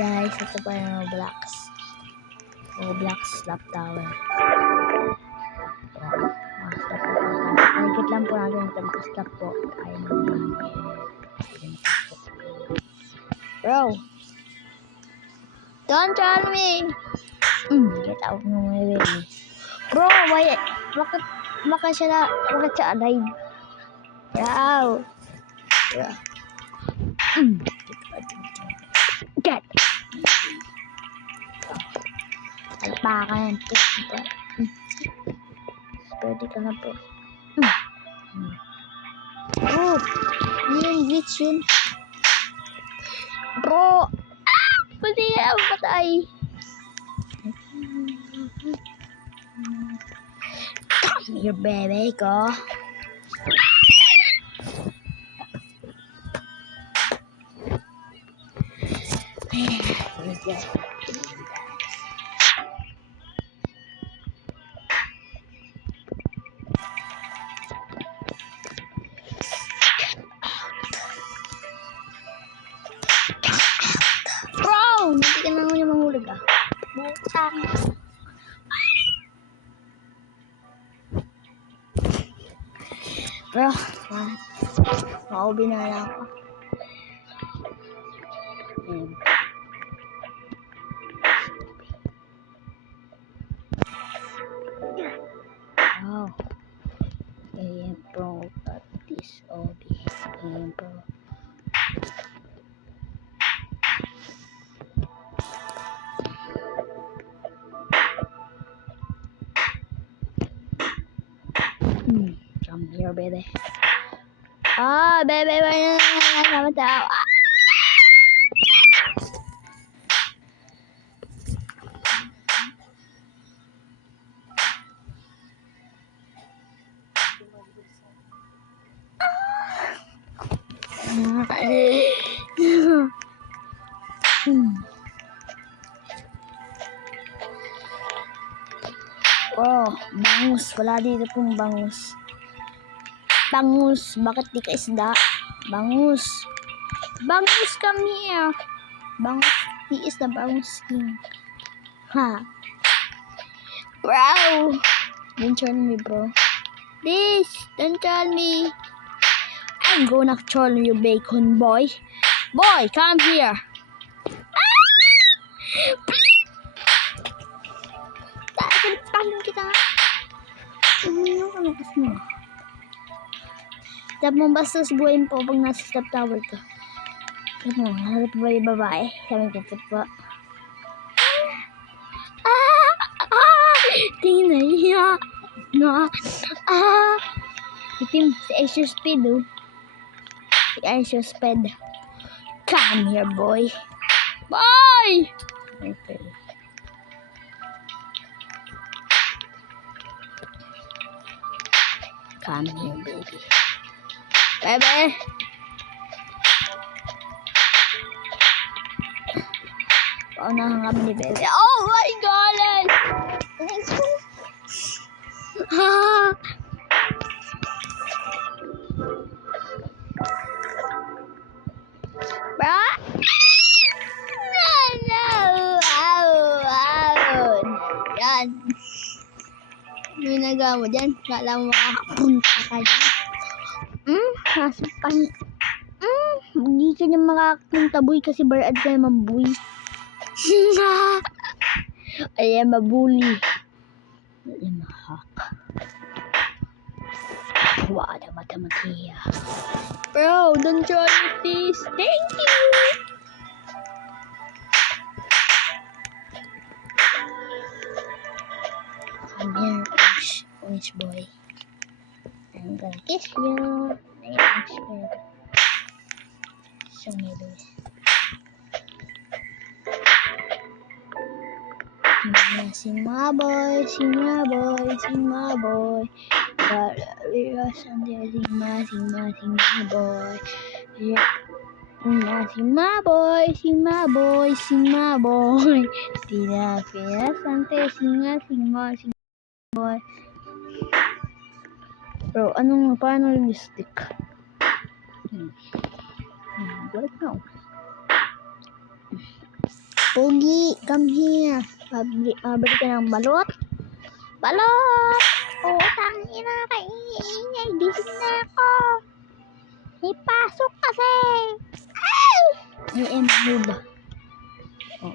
guys, ito pa yung Roblox Slap Tower. Nagkit lang po natin yung pag-slap po. Bro, don't tell me. Get out ng my way. Bro, bakit siya alive? Bro. Yeah. Get. Alpakan. Pwede ka na po. Oh, yun glitch yun. Bro. Pwede ka na patay. Come here, baby ko. Bro, hindi ka na yung mahulog ah. Buksan. Bro, maubi na lang ako. Wow. Ayan bro, at this obi. Ayan bro. Come here, baby. Ah, baby, sama tao. Oh, bangus. Wala dito pong bangus. Bangus, bakit di ka isda? Bangus. Bangus, come here. Bangus, he is the bangus king. Ha. Bro. Don't troll me, bro. Please, don't troll me. I'm gonna troll you, bacon boy. Boy, come here. Please. Takin kita. Ano ka nakas mo? Tap mo basta sa buhayin po pag nasa stop tower ka. Tap mo, harap ba yung babae? Sabi ko po. Tingin na iya. No. Itim si Asia Speed oh. Si Asia Speed. Come here boy. Boy! Okay. Come here baby. Baby! Paunahan kami ni baby. Oh my god! Bro? No! Yan. Ano yung nagawa mo dyan? Kala mo makakapunta ka dyan? Nasupan. Hindi ka niya makakapunta boy kasi barad ka naman boy. I am a bully. I am a hawk. Wada matamatia. Bro, don't try this. Thank you. Come here, orange boy. I'm gonna kiss you. Orange boy. So maybe. Sing my boy. Sing my boy. Sing my boy. Sing my boy. Yeah. Sing my boy. Sing my boy. Sing my boy. Tira sante. Sing my boy. Bro, paano yung stick? What now? Pogi, come here. Mabili ka ng balot. Balot! Oo, tangina, kaingay. Gising na ako. May pasok kasi. Ay! I am noob. Oh.